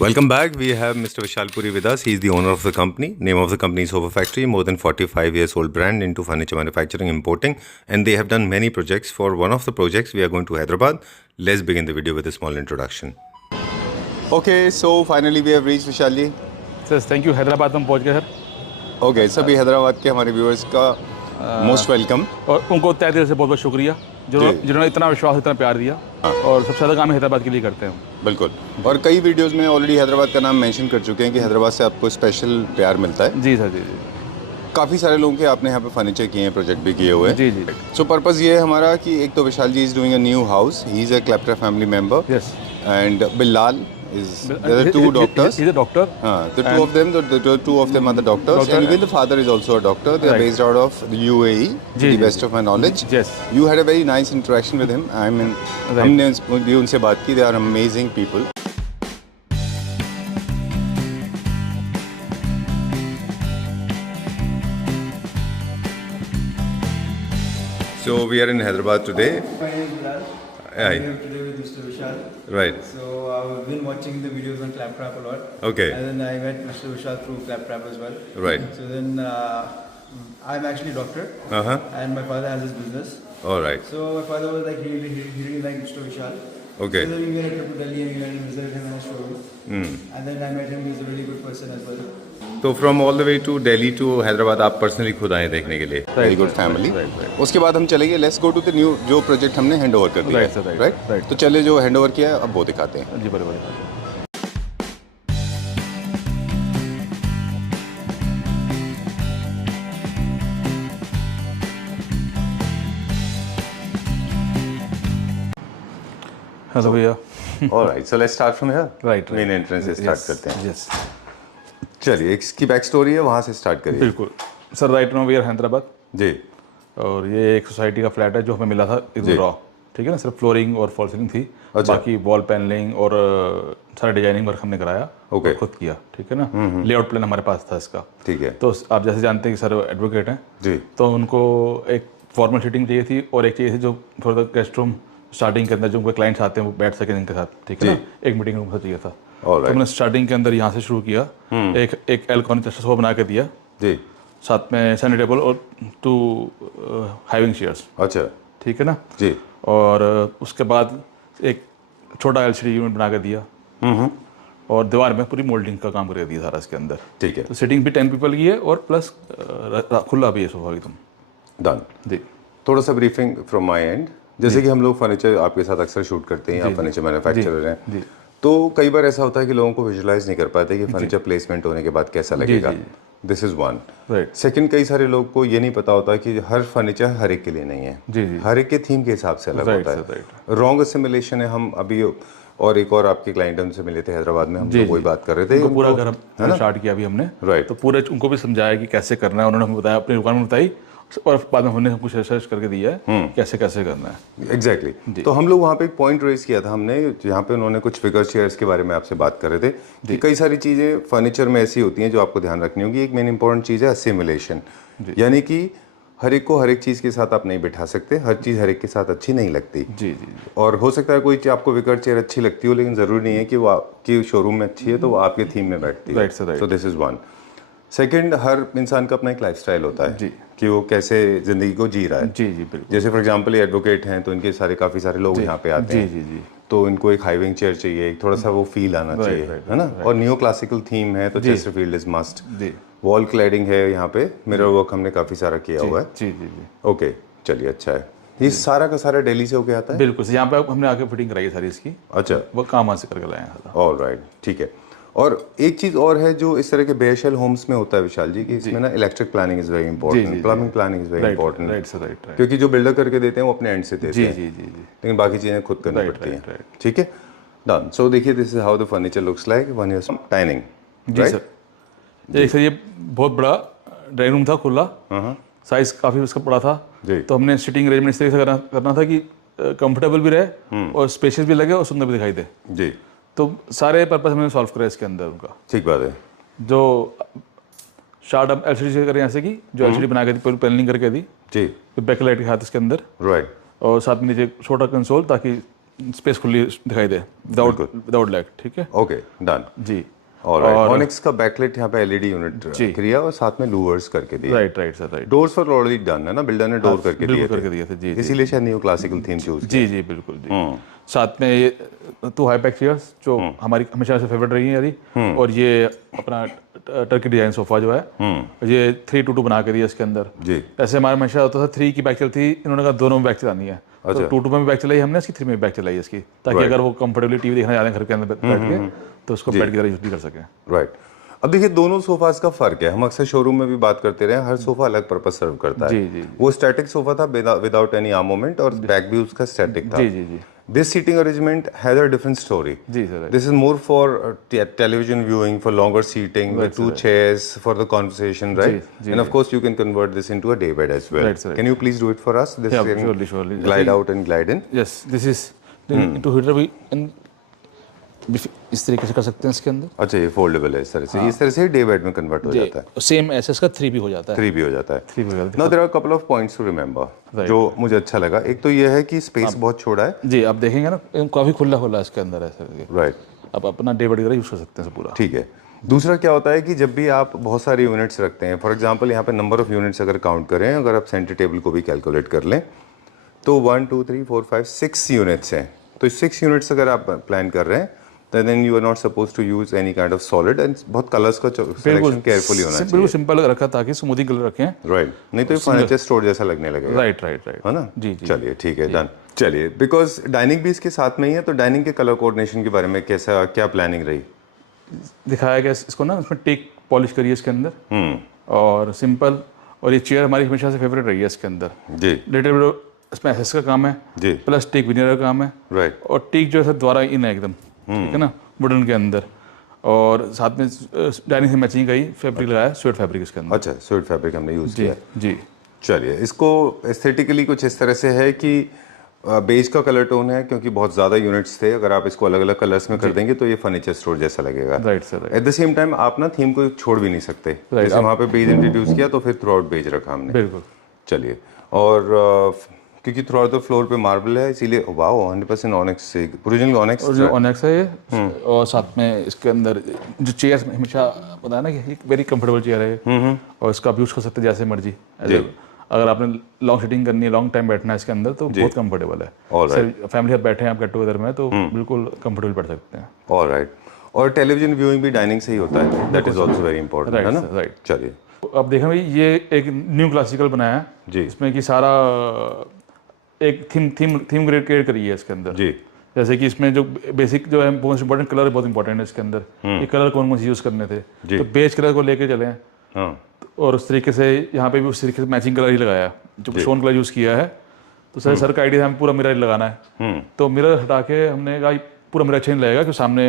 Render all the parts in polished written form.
Welcome back. We have Mr. Vishal Puri with us. He's the owner of the company. Name of the company is Sofa Factory, more than 45 years old brand into furniture manufacturing, importing, and they have done many projects. For one of the projects, we are going to Hyderabad. Let's begin the video with a small introduction. Okay, so finally we have reached Vishal ji. Sir thank you Hyderabad में पहुंच गए sir Okay, सभी हैदराबाद के हमारे viewers का most welcome और उनको तहे दिल से बहुत बहुत शुक्रिया जिन्होंने इतना विश्वास इतना प्यार दिया और सबसे ज़्यादा काम हैदराबाद के लिए करते हैं बिल्कुल। और कई वीडियोस में ऑलरेडी हैदराबाद का नाम मेंशन कर चुके हैं कि हैदराबाद से आपको स्पेशल प्यार मिलता है। जी सर जी जी काफ़ी सारे लोगों के आपने यहाँ पे फर्नीचर किए हैं, प्रोजेक्ट भी किए हुए हैं। जी जी सो पर्पज़ ये है हमारा कि एक तो Vishal ji is doing a new house, he is a Clapter family member yes and Bilal is there are two doctors. He's a doctor. The two of them, the two of them are the doctors, and even the father is also a doctor. They are based out of the UAE, to the best of my knowledge. Yes. You had a very nice interaction with him. I mean, हमने भी उनसे बात की. They are amazing people. So we are in Hyderabad today. My name is Bilal. Hi. I'm here today with Mr. Vishal. Right. So I've been watching the videos on Claptrap a lot. Okay. And then I met Mr. Vishal through Claptrap as well. Right. So then I'm actually a doctor. And my father has his business. All right. So my father was like, he really liked Mr. Vishal. Okay. So then we went to Delhi and we went and visited him in a showroom. And then I met him. He's a really good person as well. तो from all the way to Delhi to Hyderabad आप personally खुद आए देखने के लिए। Very good family. उसके बाद हम चलेंगे, let's go to the new जो प्रोजेक्ट हमने हैंड ओवर कर दिया है, राइट? तो चले जो हैंड ओवर किया है अब वो दिखाते हैं। जी बराबर हेलो भैया alright, so let's start from here. Right main entrance से स्टार्ट करते हैं। यस चलिए, इसकी बैक स्टोरी है, वहाँ से स्टार्ट करिए। बिल्कुल sir. Right now we are Hyderabad जी। और ये एक सोसाइटी का फ्लैट है जो हमें मिला था इधर रॉ, ठीक है ना। सिर्फ फ्लोरिंग और फॉल सीलिंग थी, बाकी वॉल पैनलिंग और सारा डिजाइनिंग वर्क हमने कराया, ओके, खुद किया, ठीक है ना। लेआउट प्लान हमारे पास था इसका, ठीक है। तो आप जैसे जानते हैं कि सर एडवोकेट हैं जी, तो उनको एक फॉर्मल सीटिंग चाहिए थी और एक चाहिए थी जो थोड़ा गेस्ट रूम स्टार्टिंग के अंदर जो उनके क्लाइंट्स आते हैं वो बैठ सकें इनके साथ, ठीक है ना। एक मीटिंग रूम सा चाहिए था, तो हमने स्टार्टिंग के अंदर यहाँ से शुरू किया। एक एल कॉर्नर सोफा बना के दिया जी, साथ में सेंटर टेबल और 2 हाइविंग चेयर्स। अच्छा, ठीक है ना जी। और उसके बाद एक छोटा एलसीडी यूनिट बना के दिया और दीवार में पूरी मोल्डिंग का काम करके दिया सारा इसके अंदर, ठीक है। तो सीटिंग भी 10 पीपल की है और प्लस खुला भी है सोफा एकदम। डन जी। थोड़ा सा ब्रीफिंग फ्रॉम माय एंड, जैसे कि हम लोग फर्नीचर आपके साथ अक्सर शूट करते हैं, आप फर्नीचर मैन्युफैक्चरर हैं, तो कई बार ऐसा होता है कि लोगों को विजुलाइज नहीं कर पाते कि फर्नीचर प्लेसमेंट होने के बाद कैसा लगेगा। This is one. Right. Second, कई सारे लोग को ये नहीं पता होता कि हर फर्नीचर हर एक के लिए नहीं है। जी जी। हर एक के थीम के हिसाब से अलग होता है। रॉन्ग असिमिलेशन है। हम अभी और एक और आपके क्लाइंट हमसे मिले थे हैदराबाद में, हम लोग वही बात कर रहे थे। पूरा घर स्टार्ट किया अभी हमने, राइट। तो पूरे उनको भी समझाया कि कैसे करना है, उन्होंने हमें बताया, अपनी दुकान में बताई और बाद में हमने कुछ रिसर्च करके दिया है कैसे कैसे करना है। एग्जैक्टली। तो हम लोग वहाँ पे एक पॉइंट रेज किया था हमने, जहाँ पे उन्होंने कुछ फिगर शेयर्स के बारे में आपसे बात कर रहे थे कि कई सारी चीज़ें फर्नीचर में ऐसी होती हैं जो आपको ध्यान रखनी होगी। एक मेन इंपॉर्टेंट चीज़ है असिमिलेशन, यानी कि हर एक को हर एक चीज़ के साथ आप नहीं बिठा सकते, हर चीज़ हर एक के साथ अच्छी नहीं लगती। जी जी। और हो सकता है कोई आपको विकर चेयर अच्छी लगती हो, लेकिन ज़रूरी नहीं है कि वो आपकी शोरूम में अच्छी है तो वो आपके थीम में बैठती है। So this is one. Second, हर इंसान का अपना एक लाइफस्टाइल होता है जी, कि वो कैसे ज़िंदगी को जी रहा है। जी जी बिल्कुल। जैसे फॉर एग्जांपल ये एडवोकेट हैं तो इनके काफ़ी सारे लोग यहाँ पे आते हैं। जी जी। तो इनको एक हाइविंग चेयर चाहिए, थोड़ा सा वो फील आना चाहिए, है ना। और न्यू क्लासिकल थीम है तो Chesterfield is must. Wall cladding है, यहाँ पे मिरर वर्क हमने काफ़ी सारा किया हुआ है। जी जी जी। ओके, चलिए, अच्छा है। ये सारा का सारा दिल्ली से होके आता है? बिल्कुल, यहाँ पे हमने आके फिटिंग कराई है सारी इसकी। अच्छा, वो काम वहाँ से करके लाए हैं। ऑलराइट, ठीक है। और एक चीज़ और है जो इस तरह के बेशल होम्स में होता है विशाल जी, कि इसमें ना electric planning is very important, plumbing planning is very important, right. क्योंकि जो बिल्डर करके देते हैं वो अपने एंड से देते हैं। जी जी जी। लेकिन बाकी चीज़ें खुद करनी पड़ती हैं, ठीक है। डन। सो देखिए, this is how the furniture looks like one year dining. जी सर। एक सर ये बहुत बड़ा ड्राइंग रूम था खुला, साइज काफ़ी उसका बड़ा था जी। तो हमने सिटिंग अरेंजमेंट इस तरह से करना था कि कंफर्टेबल भी रहे और स्पेशियस भी लगे और सुंदर भी दिखाई दे जी। तो सारे पर्पस हमने सॉल्व करा इसके अंदर उनका। ठीक बात है। जो शार्ट अब एलसीडी से करें ऐसे की, जो एलसीडी बना के दी, पूरी पैनलिंग करके दी जी, बैक लाइट के हाथ इसके अंदर, राइट। और साथ में नीचे छोटा कंसोल ताकि स्पेस खुली दिखाई दे विदाउट लैग, ठीक है ओके डन। जी। और ऑनिक्स का बैकलाइट यहाँ पे एलईडी यूनिट किया और साथ में लूवर्स करके दिए। Right sir right. Doors for already done है ना, बिल्डर ने डोर करके दिए करके दिए थे जी। इसीलिए शायद न्यू क्लासिकल थीम चूज जी बिल्कुल जी। साथ में ये 2 हाई बैक चेयर्स जो हमारी हमेशा से फेवरेट रही है यारी, और ये अपना टर्की डिजाइन सोफा जो है ये 322 बना के दिया इसके अंदर जी। ऐसे हमारे हमेशा होता था 3 की बैक चलती, इन्होंने कहा दोनों में बैक चलानी है, तो 22 में भी बैक चलाई हमने, इसकी 3 में भी बैक चलाई इसकी, ताकि अगर वो कंफर्टेबली टीवी देखना चाहते हैं घर के अंदर बैठ के तो उसको बेड की तरह यूज भी कर सकें। राइट। अब देखिए दोनों सोफास का फर्क है, हम अक्सर शोरूम में भी बात करते रहे, हर सोफा अलग पर्पस सर्व करता है। जी। वो स्टैटिक सोफा था विदाउट एनी आर्म मूवमेंट और बैक भी उसका स्टैटिक था। जी। This seating arrangement has a different story. जी sir. This is more for television viewing, for longer seating, with 2 chairs for the conversation, right? And of course, you can convert this into a day bed as well. Right, sir. Can you please do it for us? This Yeah, can surely. glide out and glide in. Yes this is to heater भी इस तरीके से कर सकते हैं इसके अंदर। अच्छा ये फोल्डेबल है इस तरह से, इस तरह से डे बेड में कन्वर्ट हो जाता है। सेम ऐसे इसका 3 भी हो जाता है। 3 भी हो जाता है। 3 भी हो जाता है। Now there are a couple of points to remember जो मुझे अच्छा लगा। एक तो ये है कि स्पेस बहुत छोटा है। जी आप देखेंगे ना काफी खुला खुला इसके अंदर है सर। राइट। आप अपना डे बेड यूज कर सकते हैं पूरा। ठीक है। दूसरा क्या होता है कि जब भी आप बहुत सारे यूनिट्स रखते हैं, फॉर एग्जांपल यहाँ पे नंबर ऑफ यूनिट्स अगर काउंट करें, अगर आप सेंटर टेबल को भी कैलकुलेट कर लें तो 1 2 3 4 5 6 यूनिट्स हैं। तो 6 यूनिट्स अगर आप प्लान कर रहे हैं तो then you are not suppose to use any kind of solid, and बहुत कलर्स का सिलेक्शन केयरफुली होना चाहिए। बिल्कुल सिंपल रखा ताकि स्मूदी कलर रखें। राइट, नहीं तो फर्नीचर स्टोर जैसा लगने लगेगा। राइट है ना? जी। चलिए ठीक है डन। चलिए बिकॉज डाइनिंग भी इसके साथ में ही है, तो डाइनिंग के कलर कोऑर्डिनेशन के बारे में कैसा क्या प्लानिंग रही? दिखाया गया इसको ना, उसमें टेक पॉलिश करी है इसके अंदर और सिंपल, और ये चेयर हमारी हमेशा से फेवरेट रही है इसके अंदर जी। लिटिल इसमें एसएस का काम है जी, प्लस टेक विनियर का काम है। राइट। और टेक जो है सर द्वारा इन है एकदम, ठीक है ना, वुडन के अंदर, और साथ में डाइनिंग से मैचिंग का ही फैब्रिक लगाया, स्वेट फैब्रिक इसके अंदर। अच्छा स्वेट फैब्रिक हमने यूज किया है। जी। चलिए इसको एस्थेटिकली कुछ इस तरह से है कि बेज का कलर टोन है, क्योंकि बहुत ज़्यादा यूनिट्स थे, अगर आप इसको अलग अलग कलर्स में कर देंगे तो ये फर्नीचर स्टोर जैसा लगेगा। Right sir. At the same time आप ना थीम को छोड़ भी नहीं सकते, जैसे वहाँ पे बेज इंट्रोड्यूस किया तो फिर थ्रू आउट बेज रखा हमने। बिल्कुल। चलिए, और क्योंकि थ्रू आउट द फ्लोर पे मार्बल है इसीलिए वाओ 100% ऑनेक्स से ओरिजिनल ऑनेक्स और जो ऑनेक्स है ये, और साथ में इसके अंदर जो चेयर्स हमेशा पता है ना कि एक वेरी कंफर्टेबल चेयर है, और इसका आप यूज़ कर सकते हैं जैसे मर्जी। अगर आपने लॉन्ग सिटिंग करनी है, लॉन्ग टाइम बैठना है इसके अंदर, तो बहुत कंफर्टेबल है। सर फैमिली साथ बैठे हैं आप गेट टुगेदर में तो बिल्कुल कंफर्टेबल बैठ सकते हैं। ऑलराइट। और टेलीविजन व्यूइंग भी डाइनिंग से ही होता है, that is also very important, है ना? राइट। चलिए अब देखें भाई, ये एक न्यू क्लासिकल बनाया है जी, इसमें कि सारा एक थीम क्रिएट करी है इसके अंदर जी। जैसे कि इसमें जो बेसिक जो है मोस्ट इंपॉर्टेंट कलर बहुत इंपॉर्टेंट है इसके अंदर। ये कलर कौन कौन से यूज़ करने थे, तो बेज कलर को लेके चले हैं। हाँ। और उस तरीके से यहाँ पे भी उस तरीके से मैचिंग कलर ही लगाया, जो शोन कलर यूज़ किया है। तो सर का आइडिया हमें पूरा मिरर लगाना है, तो मिरर हटा के हमने कहा पूरा मिरर अच्छा नहीं लगेगा कि सामने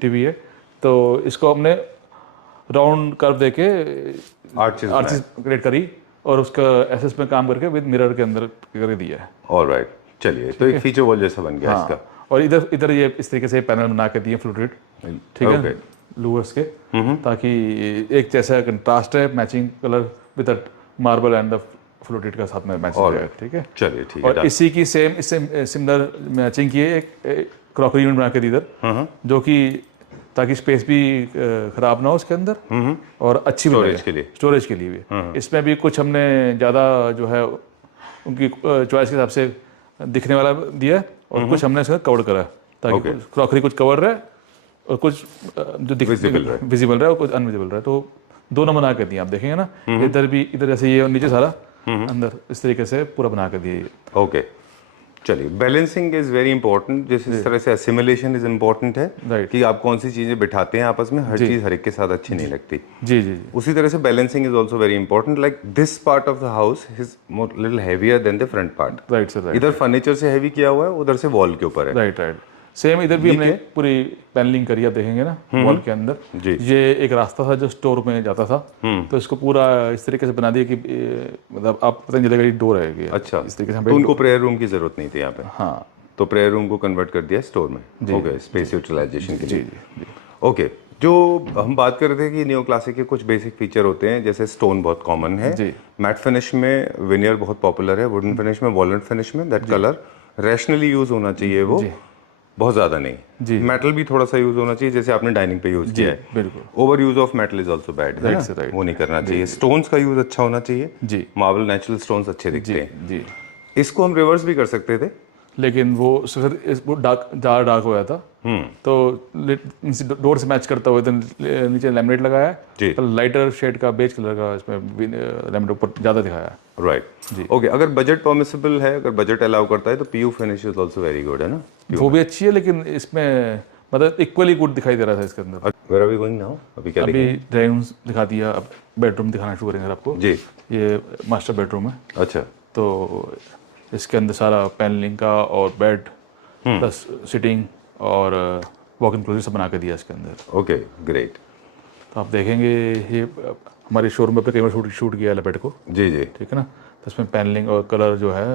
टीवी है, तो इसको हमने राउंड कर्व देके आर्चेस क्रिएट करी और उसका एसएस में काम करके विद मिरर के अंदर कर दिया है। ऑलराइट। चलिए तो एक फीचर वॉल जैसा बन गया इसका। और इधर ये इस तरीके से पैनल बना के दिए फ्लूटेड, ठीक है, लूवर्स के, ताकि एक जैसा कंट्रास्ट है, matching colour with marble and the fluted का साथ में मैचिंग है, ठीक है। चलिए ठीक है। और इसी की सेम इससे सिमिलर मैचिंग की एक क्रॉकरी यूनिट बना के दी इधर, जो कि ताकि स्पेस भी खराब ना हो उसके अंदर और अच्छी स्टोरेज के लिए भी। इसमें भी कुछ हमने ज़्यादा जो है उनकी चॉइस के हिसाब से दिखने वाला दिया है, और कुछ हमने इसका कवर करा है ताकि क्रॉकरी कुछ कवर रहे और कुछ जो विजिबल रहे और कुछ अनविजिबल रहे। तो दोनों बना के दिए, आप देखेंगे ना, इधर भी, इधर जैसे ये और नीचे सारा अंदर इस तरीके से पूरा बना के दिए। ओके चलिए, बैलेंसिंग इज वेरी इंपॉर्टेंट। जिस तरह से असिमिलेशन इज इम्पोर्टेंट है कि आप कौन सी चीजें बिठाते हैं आपस में, हर चीज हर एक के साथ अच्छी नहीं लगती। जी जी। उसी तरह से balancing is also very important. Like this part of the house is little heavier than the front part. Right sir. इधर फर्नीचर से हेवी किया हुआ है, उधर से वॉल के ऊपर है। राइट। सेम इधर भी हमने पूरी पैनलिंग करी, आप देखेंगे ना वॉल के अंदर। ये एक रास्ता था जो स्टोर में जाता था, तो इसको पूरा इस तरीके से बना दिया कि मतलब आप पता नहीं चलेगा ये डोर है। अच्छा, इस तरीके से तो उनको प्रेयर रूम की जरूरत नहीं थी यहाँ पे। हाँ, तो प्रेयर रूम को कन्वर्ट कर दिया स्टोर में। ओके, स्पेस यूटिलाइजेशन के लिए। ओके, जो हम बात कर रहे थे कि नियो क्लासिक के कुछ बेसिक फीचर होते हैं, जैसे स्टोन बहुत कॉमन है, मैट फिनिश में विनियर बहुत पॉपुलर है, वुडन फिनिश में, वॉलनट फिनिश में, दैट कलर रैशनली यूज होना चाहिए वो, बहुत ज़्यादा नहीं जी। मेटल भी थोड़ा सा यूज होना चाहिए, जैसे आपने डाइनिंग पे यूज किया है। बिल्कुल। Over use of metal is also bad, है ना? sir, right. वो नहीं करना चाहिए। स्टोन्स का यूज अच्छा होना चाहिए। जी मार्बल नेचुरल स्टोन्स अच्छे दिखते हैं। जी। इसको हम रिवर्स भी कर सकते थे। लेकिन वो फिर वो डार्क ज़्यादा डार्क हो गया था, तो डोर से मैच करता हुआ तो नीचे लैमिनेट लगाया जी। तो लाइटर शेड का बेज कलर का इसमें लैमिनेट ऊपर ज़्यादा दिखाया। Right, okay. अगर बजट परमिसिबल है, अगर बजट अलाउ करता है तो PU finish is also very good, है ना? वो भी अच्छी है, लेकिन इसमें मतलब इक्वली गुड दिखाई दे रहा था इसके अंदर। Where are we going now? अभी क्या अभी देखेंगे? ड्राइंग रूम दिखा दिया, अब बेडरूम दिखाना शुरू करेंगे आपको। जी। ये मास्टर बेडरूम है, अच्छा, तो इसके अंदर सारा पैनलिंग का और बेड प्लस सिटिंग और वॉक इन क्लोजेट सब बना के दिया इसके अंदर। Okay, great. तो आप देखेंगे ये हमारे शोरूम में अपने कई बार शूट किया है बेड को, जी जी ठीक है ना? तो इसमें पैनलिंग और कलर जो है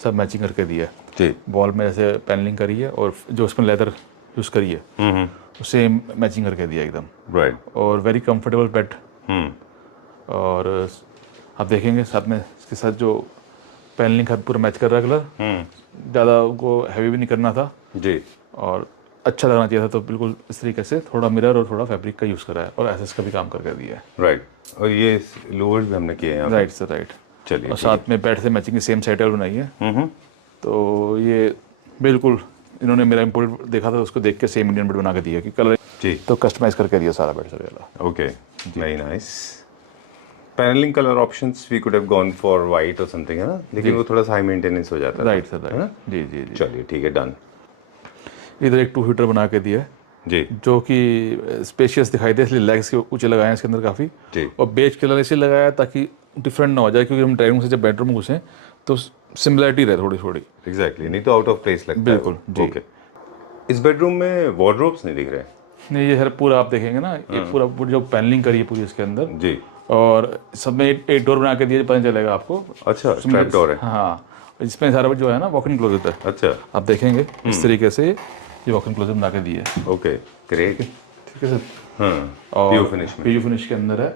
सब मैचिंग करके दिया है। जी। वॉल में ऐसे पैनलिंग करी है और जो उसमें लेदर यूज़ करी है सेम मैचिंग करके दिया एकदम, राइट। और वेरी कंफर्टेबल बेड। और आप देखेंगे साथ में इसके साथ जो पैनलिंग का पूरा मैच कर रहा है कलर, ज़्यादा उनको हैवी भी नहीं करना था जी। और अच्छा लगना चाहिए था, तो बिल्कुल इस तरीके से थोड़ा मिरर और थोड़ा फैब्रिक का यूज़ करा है और एसएस का भी काम करके दिया है। राइट, और ये लोअर्स भी हमने किए हैं यहाँ पे। Right sir, right. चलिए, और साथ में बेड से मैचिंग की सेम साइड टेबल बनाई है। तो ये बिल्कुल इन्होंने मेरा इम्पोर्टेड देखा था, उसको देख के सेम इंडियन बेड बना के दिया कि कलर जी। तो कस्टमाइज करके दिया सारा बेड सर वाला। Okay, very nice. Panelling colour options we could have gone for white और समथिंग, है ना? लेकिन वो थोड़ा सा हाई मेंटेनेंस हो जाता है। Right sir, right. जी जी जी। चलिए, ठीक है, डन। इधर एक 2 हीटर बना के दिया है जी जो कि स्पेशियस दिखाई दे, इसलिए लेग्स के ऊंचे लगाए हैं इसके अंदर काफ़ी। जी। और बेज कलर इसलिए लगाया ताकि डिफरेंट ना हो जाए, क्योंकि हम ड्राइंग रूम से जब बेडरूम में घुसें तो सिमिलरिटी रहे थोड़ी थोड़ी। एग्जैक्टली, नहीं तो आउट ऑफ प्लेस लगता है। बिल्कुल, जी। ओके। इस बेडरूम में वार्डरोब्स नहीं दिख रहे। नहीं, ये हर पूरा आप देखेंगे ना, ये पूरा जो पैनलिंग करी है पूरी इसके अंदर, जी। और सब में एक डोर बना के दिया, पता नहीं चलेगा आपको। अच्छा, स्ट्रैप डोर है। हाँ, इसमें सारा जो है ना वॉक इन क्लोजेट है। अच्छा, आप देखेंगे इस तरीके से ये वॉक इन क्लोजेट बना के दिए है। Okay, great. ठीक है सर। हाँ, और पीयू फिनिश में। पीयू फिनिश के अंदर है,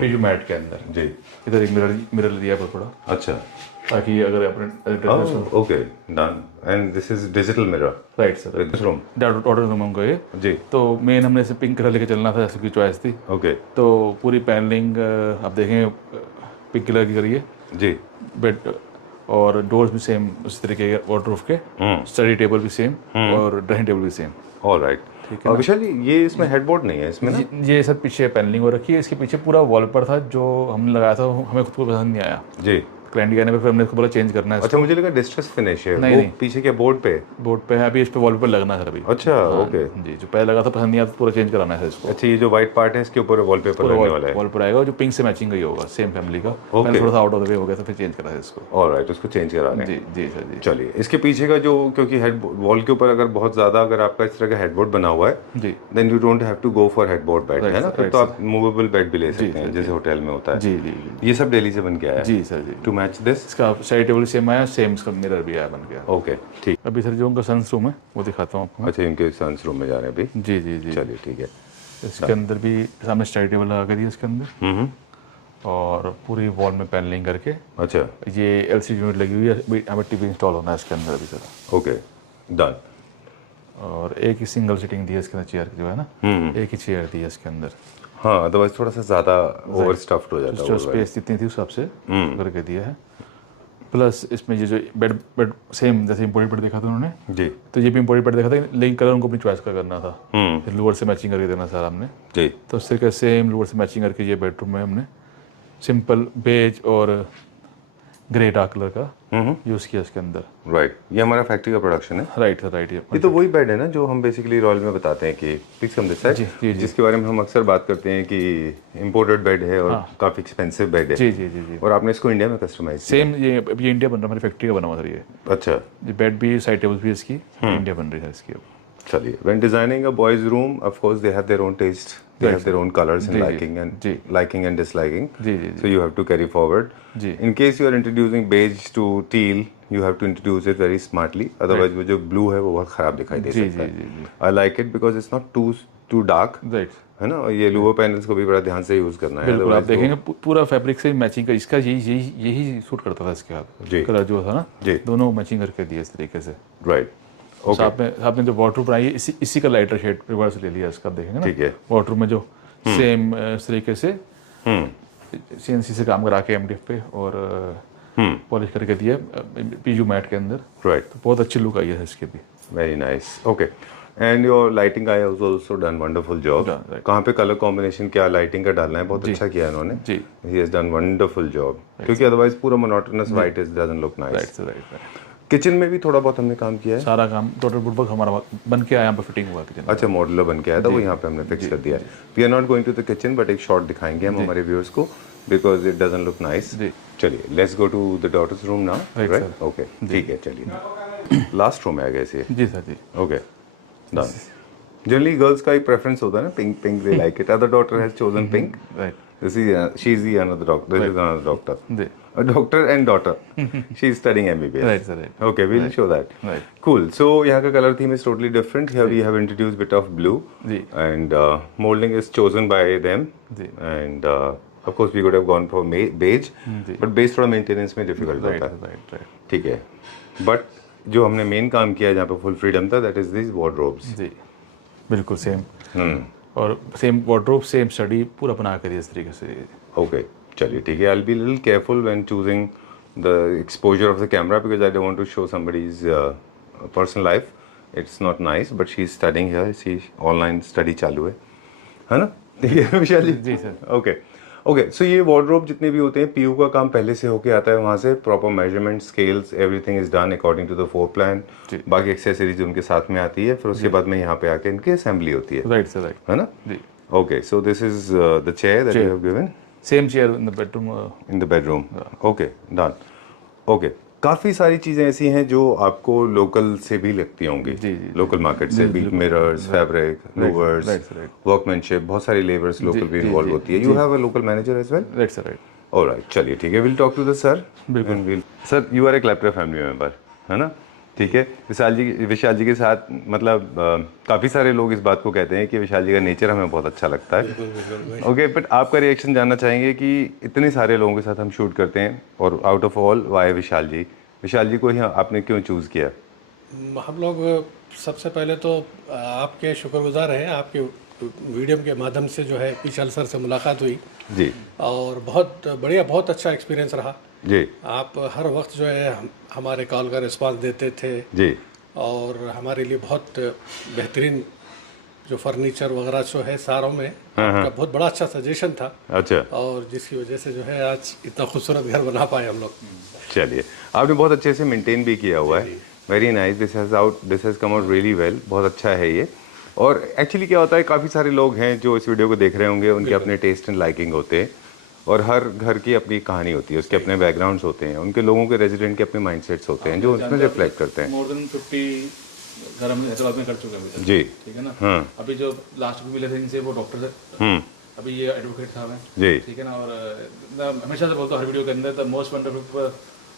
पीयू मैट के अंदर। जी। इधर एक मिरर दिया है थोड़ा, अच्छा, ताकि अगर अपने okay, done. And this is digital mirror right sir, with this room. Order room हमको ये। जी। तो मेन हमने इसे पिंक कलर लेके चलना था, ऐसी चॉइस थी। ओके। तो पूरी पैनलिंग आप देखेंगे पिंक कलर की करिए, जी। बेड और डोर्स भी सेम उस तरीके के, वार्डरोब के, स्टडी टेबल भी सेम और ड्राइंग टेबल भी सेम। ऑलराइट। विशाल जी, ये इसमें हेडबोर्ड नहीं है इसमें ना? ये सब पीछे पैनलिंग हो रखी है, इसके पीछे पूरा वॉलपेपर था जो हमने लगाया था, हमें खुद को पसंद नहीं आया। जी। क्लाइंट कहने पे फिर हमने इसको बोला चेंज करना है। अच्छा, मुझे लगा डिस्ट्रेस फिनिश है। नहीं, वो नहीं। पीछे क्या बोर्ड पे? बोर्ड पे है, अभी इस पे वॉलपेपर लगना है सर अभी। अच्छा, ओके। जी, जो पहले लगा था पसंद नहीं आया तो पूरा चेंज कराना है इसको। अच्छा, ये जो व्हाइट पार्ट है इसके ऊपर वॉलपेपर लगने वाला है। वॉलपेपर आएगा जो पिंक से मैचिंग का ही होगा, सेम फैमिली का। पहले थोड़ा सा आउट ऑफ द वे हो गया था, फिर चेंज करा है इसको। ऑलराइट, उसको चेंज करा रहे हैं। जी जी सर, जी। चलिए, इसके पीछे का जो, क्योंकि हेड वॉल के ऊपर अगर बहुत ज़्यादा अगर आपका इस तरह का हेडबोर्ड बना हुआ है, जी then you don't have to go for headboard bed, है ना? फिर right, तो आप मूवेबल बेड भी ले सकते हैं, जैसे होटल में होता है। जी जी जी ये सब दिल्ली से बन के आया है जी सर, जी। To match this. इसका साइड टेबल सेम आया, सेम इसका मिरर भी आया बन गया। ओके, ठीक। अभी सर जो उनका सन्स रूम है वो दिखाता हूँ आपको। अच्छा, इनके सन्स रूम में जा रहे हैं अभी। जी जी जी। चलिए, ठीक है। इसके अंदर भी सामने स्टडी टेबल लगा कर दिया इसके अंदर, और पूरी वॉल में पैनलिंग करके। अच्छा, ये एलसीडी यूनिट लगी हुई है, यहाँ पर टीवी इंस्टॉल होना है इसके अंदर अभी सर। Okay, done. और एक ही सिंगल सीटिंग दी है इसके अंदर, चेयर जो है ना, एक ही चेयर दी है इसके अंदर। हाँ, अदरवाइज थोड़ा सा ज़्यादा ओवर स्टफ्ड हो जाता है। जो स्पेस जितनी थी उस हिसाब से करके दिया है। प्लस इसमें ये जो बेड सेम जैसे इम्पोर्टेड बेड देखा था उन्होंने, जी। तो ये भी इम्पोर्टेड बेड देखा था, लेकिन कलर उनको अपनी चॉइस का करना था। फिर लोअर से मैचिंग करके देना सारा हमने। जी। तो उस तरीके से सेम लोअर से मैचिंग करके ये बेडरूम में हमने सिंपल बेज और ग्रे डार्क कलर का यूज़ किया इसके अंदर। राइट, ये हमारा फैक्ट्री का प्रोडक्शन है। Right sir, right. ये तो वही बेड है ना जो हम बेसिकली रॉयल में बताते हैं कि प्लीज कम दिस साइड, जी, जी, जी। जिसके बारे में हम अक्सर बात करते हैं कि इम्पोर्टेड बेड है और काफ़ी एक्सपेंसिव बेड है। जी जी जी जी। और आपने इसको इंडिया में कस्टमाइज सेम ये अभी इंडिया बन रहा है, हमारी फैक्ट्री का बना हुआ सर ये। अच्छा, ये बेड भी, साइड टेबल भी इसकी इंडिया बन रही है इसकी अब। चलिए। When designing a boys room, of course they have their own taste, they have their own colours and liking and disliking, जी जी so you have to carry forward. जी। In case you are introducing beige to teal, you have to introduce it very smartly, otherwise वो जो blue है वो बहुत खराब दिखाई दे जी सकता जी है। जी जी। I like it because it's not too too dark, right. है ना। और ये लोअर पैनल्स को भी बड़ा ध्यान से यूज़ करना है, बिल्कुल, आप otherwise वो- देखेंगे पूरा फैब्रिक से मैचिंग का इसका यही सूट करता था इसके जी। साथ, कलर जो था ना, जी। दोनों मैचिंग करके दिए इस तरीके से। राइट, ओके, आपने जो वाटरप्रूफ बनाई है इसी का लाइटर शेड रिवर्स ले लिया इसका, आप देखेंगे ना ठीक है। वाटरप्रूफ में जो सेम इस तरीके से हम्म, CNC से काम करा के MDF पे और पॉलिश करके दिया PU मैट के अंदर, राइट, तो बहुत अच्छी लुक आई है इसकी भी। Very nice, okay. And your lighting I has also done wonderful job. Yeah, right. कहाँ पे कलर कॉम्बिनेशन क्या लाइटिंग का डालना है, बहुत अच्छा किया इन्होंने। जी, he has done wonderful job, क्योंकि अदरवाइज पूरा monotonous white is doesn't look right nice. से राइट। किचन में भी थोड़ा बहुत हमने काम किया है। सारा काम टोटल बुटबक हमारा बन के आया, यहाँ पे फिटिंग हुआ किचन। अच्छा, मॉडलर बन के आया था, वो यहाँ पे हमने फिक्स कर दिया है। We are not going to the kitchen, but एक शॉट दिखाएंगे हम हमारे व्यूअर्स को, because it doesn't look nice. जी। चलिए, let's go to the daughter's room now, Right, right, okay, ठीक है, चलिए। लास्ट रूम है गए से, जी सर जी। Okay, done. जनरली गर्ल्स का एक प्रेफरेंस होता है ना, pink pink, they like it. Other daughter has chosen pink, right she is the another doctor, this is another doctor, जी। a doctor and daughter. She is studying MBBS. Right, sir, right. Okay, we'll show that. Right. Cool. So यहाँ का color theme is totally different. Here we have introduced bit of blue. जी। And molding is chosen by them. जी। And of course we could have gone for beige. जी। But beige थोड़ा maintenance में difficult right होता है। Right right. ठीक है। But जो हमने main काम किया जहाँ पे full freedom था, that is these wardrobes. जी बिल्कुल सेम, और सेम वार्डरोब सेम स्टडी पूरा बना कर दिया इस तरीके से। Okay. चलिए, ठीक है। I'll be a little careful when choosing the exposure of the camera because I don't want to show somebody's personal life. It's not nice, but she's studying here. She online study चालू है ना? ठीक है विशाल जी? जी sir. Okay. Okay. So ये wardrobe जितने भी होते हैं, PU का काम पहले से होके आता है वहाँ से, proper measurement, scales, everything is done according to the floor plan. जी। बाकी accessories उनके साथ में आती है, फिर उसके बाद में यहाँ पे आके इनकी assembly होती है, राइट सर राइट। है ना? जी। Okay. So this is the chair that you have given. Same chair in the bedroom. In the bedroom, okay, done, okay. काफ़ी सारी चीज़ें ऐसी हैं जो आपको लोकल से भी लगती होंगी, जी, जी, लोकल मार्केट से भी, mirrors, fabric, louvers, right. Workmanship, बहुत सारी लेबर्स लोकल भी इन्वॉल्व होती है। You have a local manager as well? Right sir right. Alright, चलिए ठीक है, will talk to the sir. बिल्कुल। Sir, you are a Clapter family member, है ना? ठीक है। विशाल जी के साथ मतलब काफ़ी सारे लोग इस बात को कहते हैं कि विशाल जी का नेचर हमें बहुत अच्छा लगता है। ओके, बट आपका रिएक्शन जानना चाहेंगे कि इतने सारे लोगों के साथ हम शूट करते हैं और आउट ऑफ ऑल वाई विशाल जी को ही आपने क्यों चूज़ किया? हम लोग सबसे पहले तो आपके शुक्रगुजार हैं। आपके वीडियो के माध्यम से जो है विशाल सर से मुलाकात हुई जी, और बहुत बढ़िया, बहुत अच्छा एक्सपीरियंस रहा जी, आप हर वक्त जो है हमारे कॉल का रिस्पांस देते थे जी, और हमारे लिए बहुत बेहतरीन जो फर्नीचर वगैरह जो है सारों में आपका बहुत बड़ा अच्छा सजेशन था। अच्छा, और जिसकी वजह से जो है आज इतना खूबसूरत घर बना पाए हम लोग। चलिए, आपने बहुत अच्छे से मेंटेन भी किया हुआ है। Very nice, this has come out really well, बहुत अच्छा है ये। और एक्चुअली क्या होता है, काफ़ी सारे लोग हैं जो इस वीडियो को देख रहे होंगे, उनके अपने टेस्ट एंड लाइकिंग होते हैं और हर घर की अपनी कहानी होती है, उसके अपने बैकग्राउंड्स होते हैं, उनके लोगों के रेजिडेंट के अपने माइंडसेट्स होते हैं जो उसमें रिफ्लेक्ट करते हैं। मोर देन 50 घर हम हैदराबाद में कर चुके हैं जी, ठीक है ना। हाँ, अभी जो लास्ट में मिले थे इनसे वो डॉक्टर है, अभी ये एडवोकेट साहब हैं, जी, ठीक है ना। और मैं हमेशा से बोलता हूँ हर वीडियो के अंदर, the most wonderful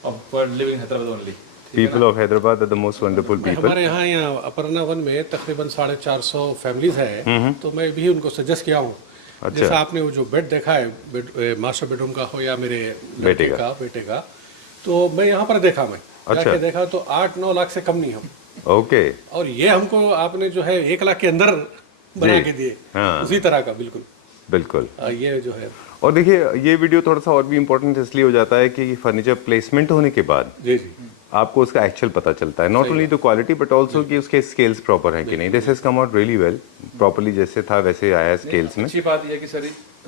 of world living Hyderabad only. People of Hyderabad are the most wonderful people. हमारे यहाँ अपर्णा वन में तकरीबन 450 फैमिलीज है, तो मैं भी उनको सजेस्ट किया हूँ। जैसा आपने वो जो बेड देखा है, मास्टर बेडरूम का हो या मेरे बेटे का, तो मैं यहाँ पर देखा, मैं जाके देखा तो 8-9 लाख से कम नहीं हम। ओके, और ये हमको आपने जो है 1 लाख के अंदर बना के दिए, उसी तरह का बिल्कुल बिल्कुल। ये जो है, और देखिए ये वीडियो थोड़ा सा और भी इम्पोर्टेंट इसलिए हो जाता है कि फर्नीचर प्लेसमेंट होने के बाद जी जी आपको उसका एक्चुअल पता चलता है, not only the quality but also कि उसके स्केल्स प्रॉपर हैं कि नहीं। This has come out really well, properly जैसे था वैसे आया स्केल्स में। अच्छी बात यह है कि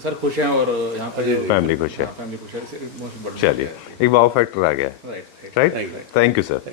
सर खुश हैं और यहाँ पर फैमिली खुश है। फैमिली खुश है, मोस्ट इम्पोर्टेंट। चलिए, एक वाव फैक्टर आ गया, right right? Thank you sir.